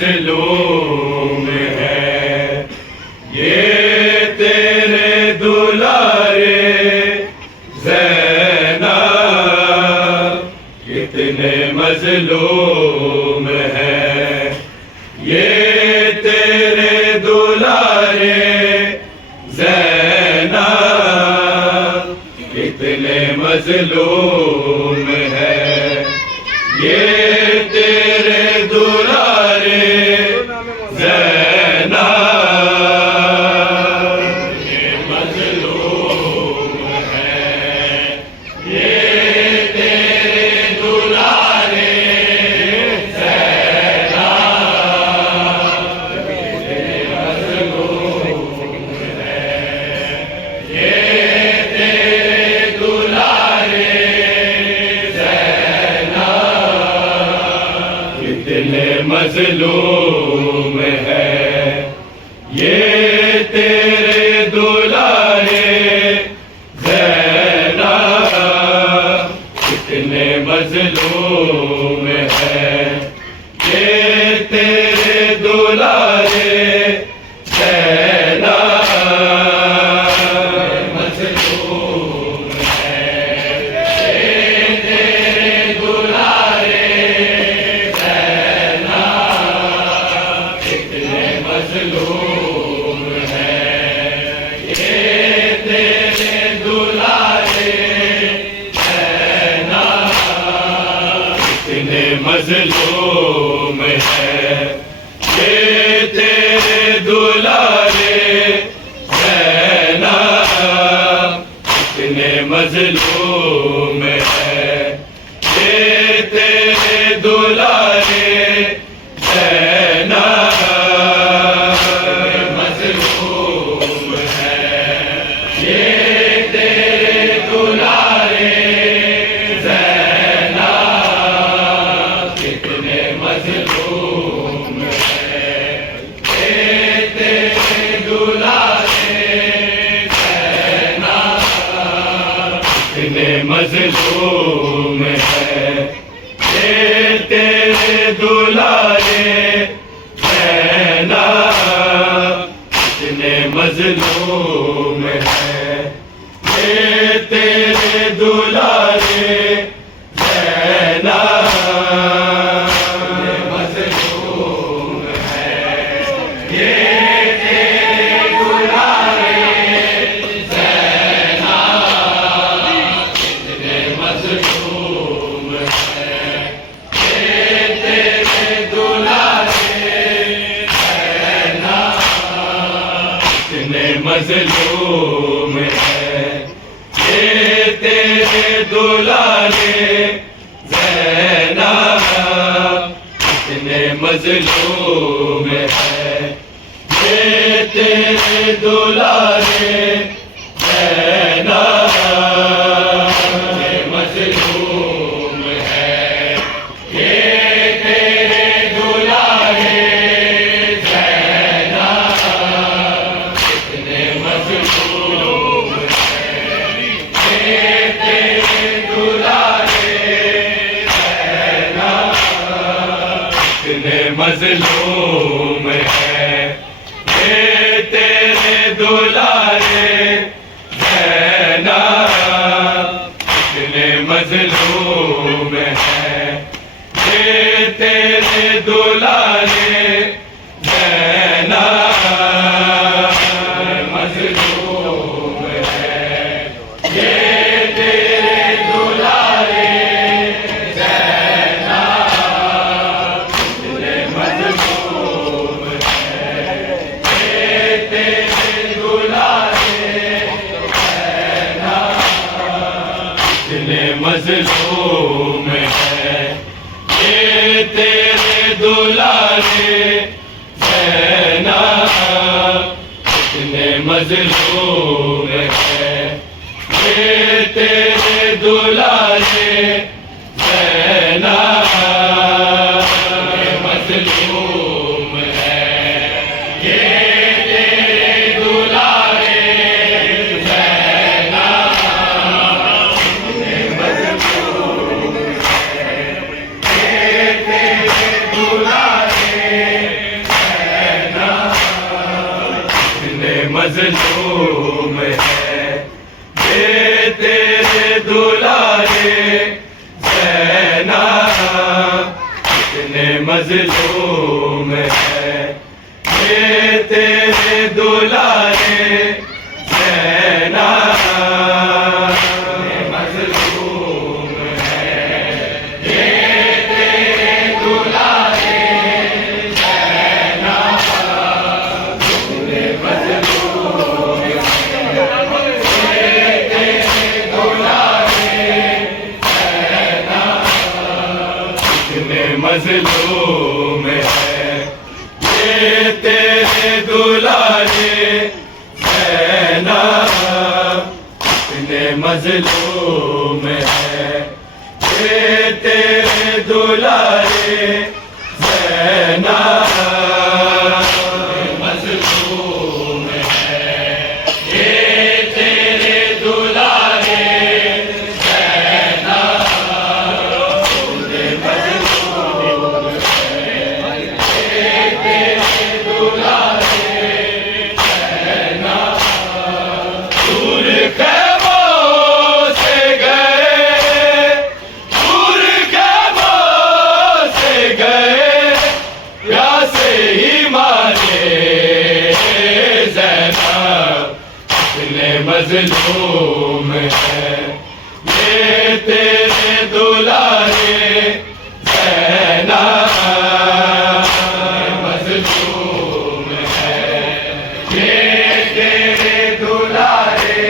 मजलूम है, ये तेरे दुलारे ज़ैनब कितने मजलूम है, ये तेरे दुलारे ज़ैनब कितने मजलूम है, ये तेरे दुलारे ज़ैनब ये मजलूम है, ये तेरे दुलारे ज़ैनब कितने मजलूम है, ये तेरे दुलारे कितने मजलूम है, ये तेरे दुलारे ज़ैनब कितने मजलूम है, ये तेरे दुलारे ज़ैनब मजलूम है, ये तेरे दुलारे मजलूम है, ये तेरे दुलारे ज़ैनब कितने मजलूम है, ये तेरे दुलारे ज़ैनब कितने मजलूम है, ये तेरे दुलारे मजलूम है, ये तेरे दुलारे ज़ैनब कितने मजलूम है, ये तेरे दुलारे ज़ैनब मजलूम है, ये मजलूम है, ये तेरे दुलारे ज़ैनब कितने मजलूम है, ये तेरे दुलारे ज़ैनब मजलूम है, ये तेरे दुलारे मजलूम है, ये तेरे दुलारे ज़ैनब कितने मजलूम है, ये तेरे दुलारे ज़ैनब मजलूम है, ये तेरे दुलारे मजलूम है, ये तेरे दुलारे ज़ैनब कितने मजलूम है, ये तेरे दुलारे ज़ैनब मजलूम है, ये तेरे दुलारे दुलारे मजलूम है, ये तेरे दुलारे ज़ैनब कितने मजलूम है, ये तेरे दुलारे ज़ैनब मजलूम है, ये तेरे दुलारे मजलूम है, ये तेरे दुलारे ज़ैनब कितने मजलूम है, ये तेरे दुलारे ज़ैनब मजलूम है, ये तेरे दुलारे मजलूम है, ये तेरे दुलारे ज़ैनब मजलूम है, ये तेरे दुलारे ज़ैनब मजलूम है, ये तेरे दुलारे ज़ैनब दूर मजलूम है, ये तेरे दुलारे ज़ैनब मजलूम है, ये तेरे दुलारे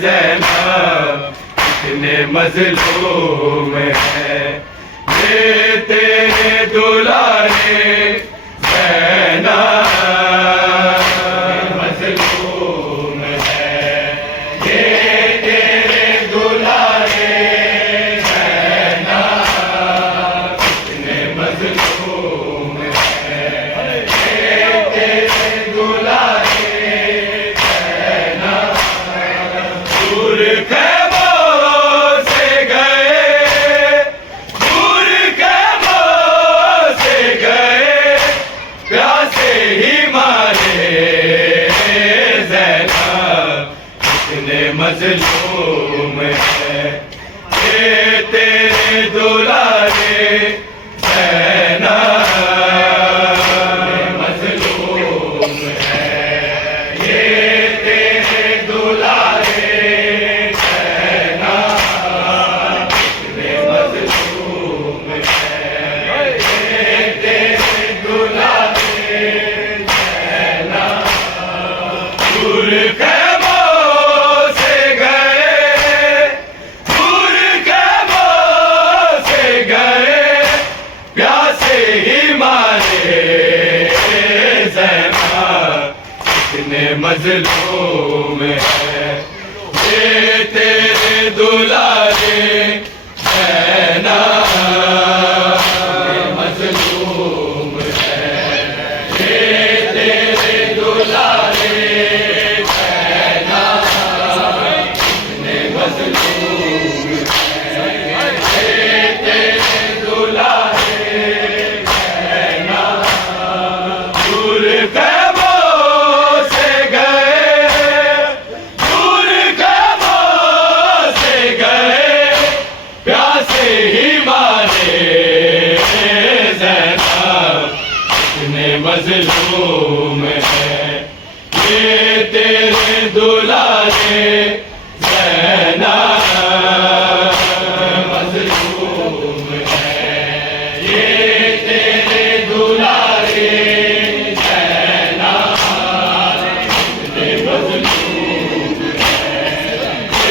ज़ैनब कितने मजलूम है, ये तेरे दुलारे ज़ैनब दूर मजलूम है, ये तेरे दुलारे ज़ैनब मजलूम है, ये तेरे दुलारे ज़ैनब मजलूम है, ये तेरे दुलारे ज़ैनब दूर मजलूम है, ये तेरे दुलारे ज़ैनब मजलूम है, ये तेरे दुलारे ज़ैनब मजलूम है, ये तेरे दुलारे ज़ैनब दूर मजलूम है, ये तेरे दुलारे ज़ैनब मजलूम है, ये तेरे दुलारे ज़ैनब मजलूम है,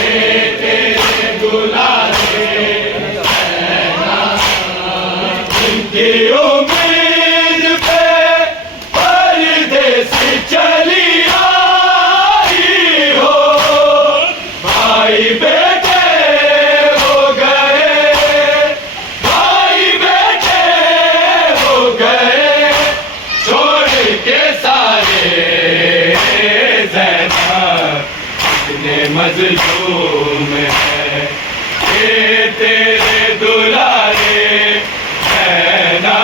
ये तेरे दुलारे ज़ैनब जिनकी चली आई हो मज़लूम है, ये तेरे दुलारे है ना।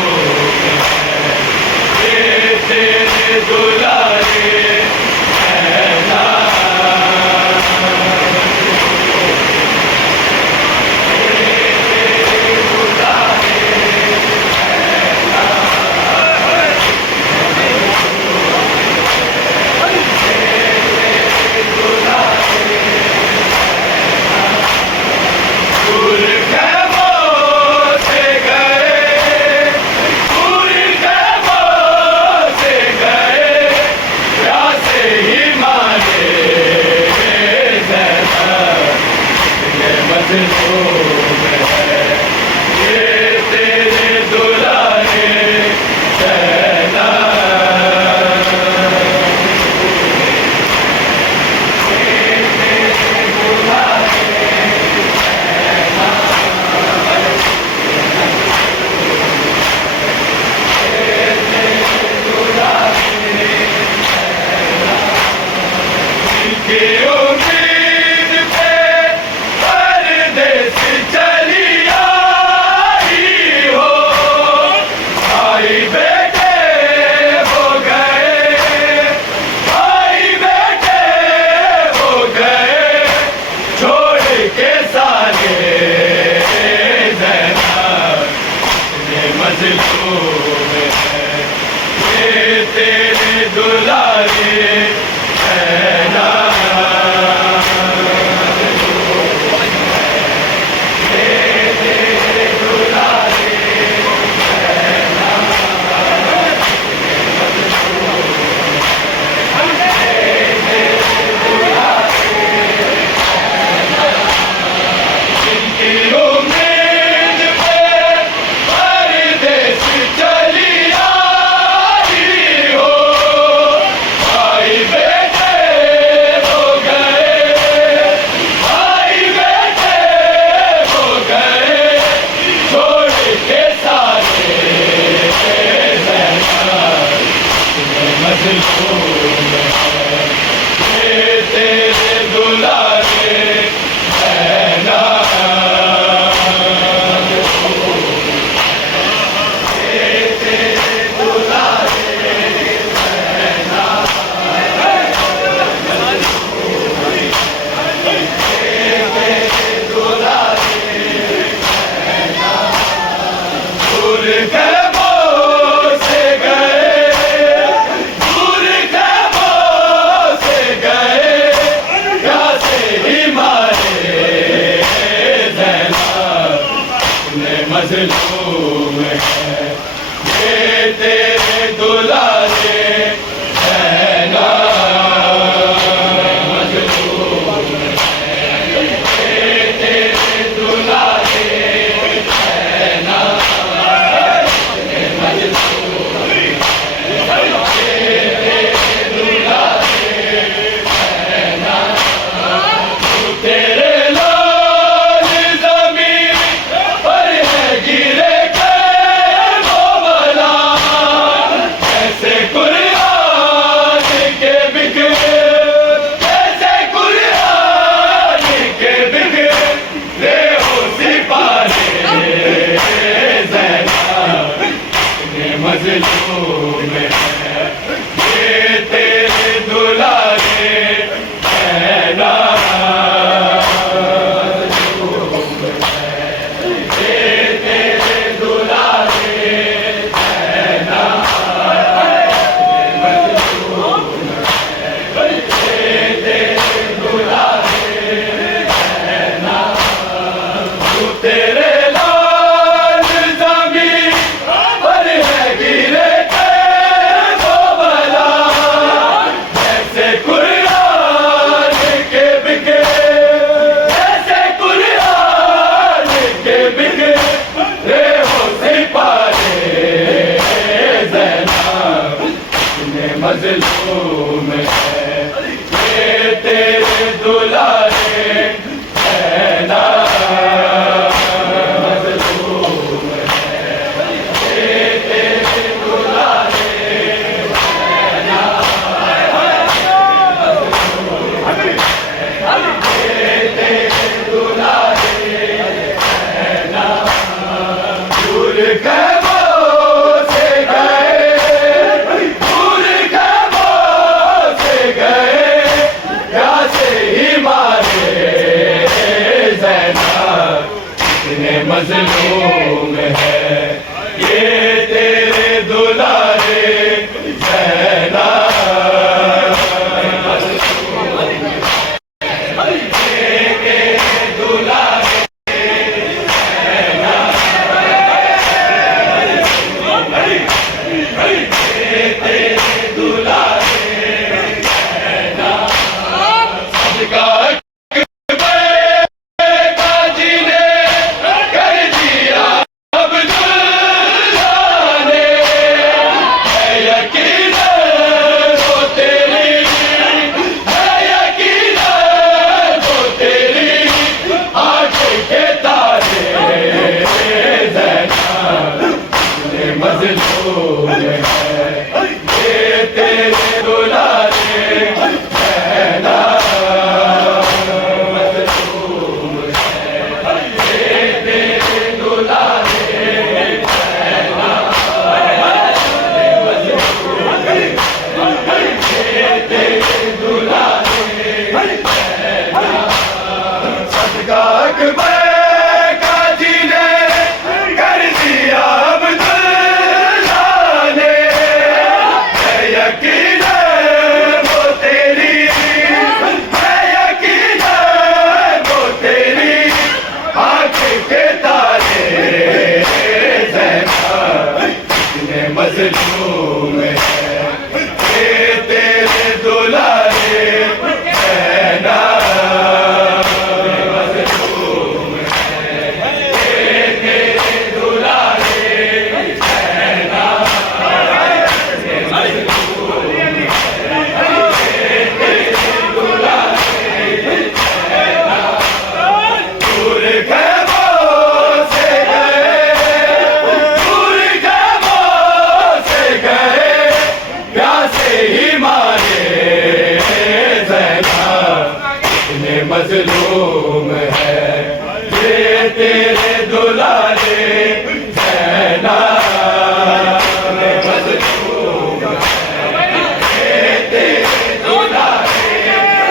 मज़लूम है, ये तेरे दुलारे है ना। मज़लूम है, ये तेरे दुलारे है ना। मज़लूम है, ये तेरे दुलारे है ना। तेरे लाल ज़मीन पर है गिरा सदका काजी ने कर दिया अब्दुल्ला ने, है यकीन वो तेरी, है यकीन वो तेरी आंखें के तारे ज़ैनब ने मज़लूम है, ये तेरे दुलारे ज़ैनब मज़लूम है, ये तेरे दुलारे ज़ैनब मज़लूम है, ये तेरे दुलारे ज़ैनब। सदका अकबर काजी ने कर दिया अब्दुल्ला ने, है यकीन वो तेरी, है यकीन वो तेरी आंखें के तारे ज़ैनब कितने मज़लूम है, ये तेरे दुलारे ज़ैनब मज़लूम है, ये तेरे दुलारे ज़ैनब मज़लूम है, ये तेरे दुलारे ज़ैनब। दूर खैमों से गए, दूर खैमों से गए, प्यासे ही मारे ज़ैनब कितने मज़लूम है, ये तेरे दुलारे ज़ैनब मज़लूम है, ये तेरे दुलारे ज़ैनब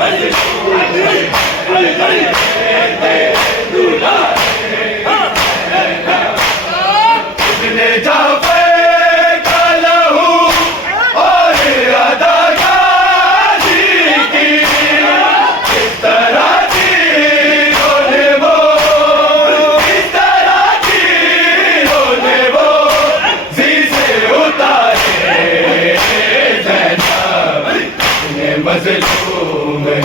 मज़लूम है, ये तेरे दुलारे ज़ैनब। कितने जाफ़र का लहू और अदा गाज़ी की, किस तरह तीरों ने वो, किस तरह तीरों ने वो जी से उतारे ज़ैनब कितने मज़लूम है,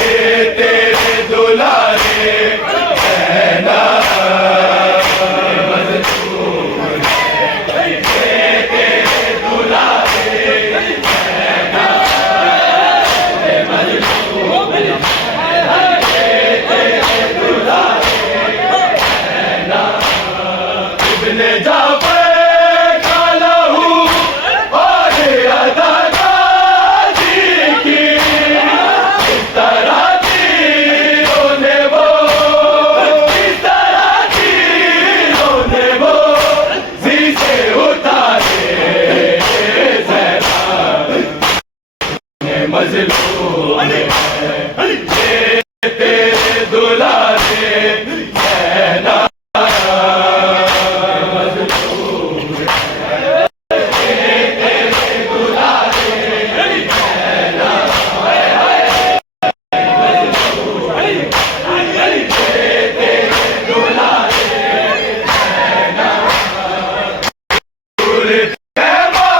ये तेरे दुलारे ज़ैनब मज़लूम है, ये तेरे दुलारे ज़ैनब मज़लूम है, ये तेरे दुलारे ज़ैनब। इब्ने जाफ़र का लहू और अदा गाज़ी की, किस तरह तीरों ने वो, किस तरह तीरों ने वो जी से उतारे ज़ैनब ने मज़लूम है, ये तेरे दुलारे ज़ैनब मज़लूम है, ये तेरे दुलारे ज़ैनब मज़लूम है, ये तेरे दुलारे ज़ैनब। दूर खैमों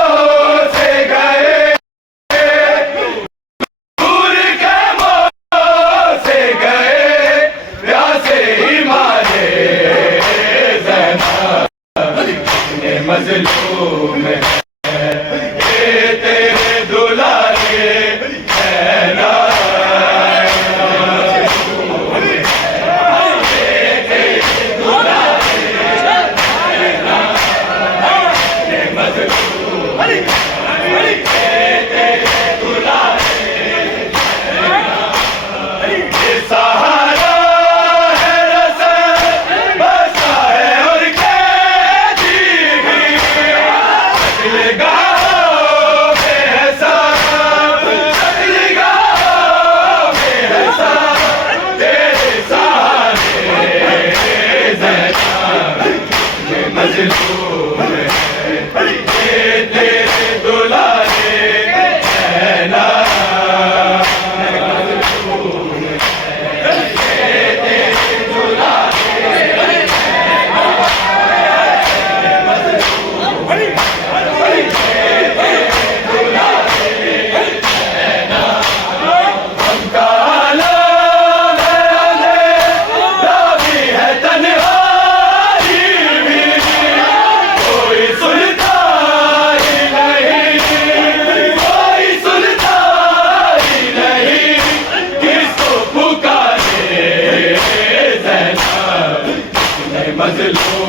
से गए, दूर खैमों मजलूम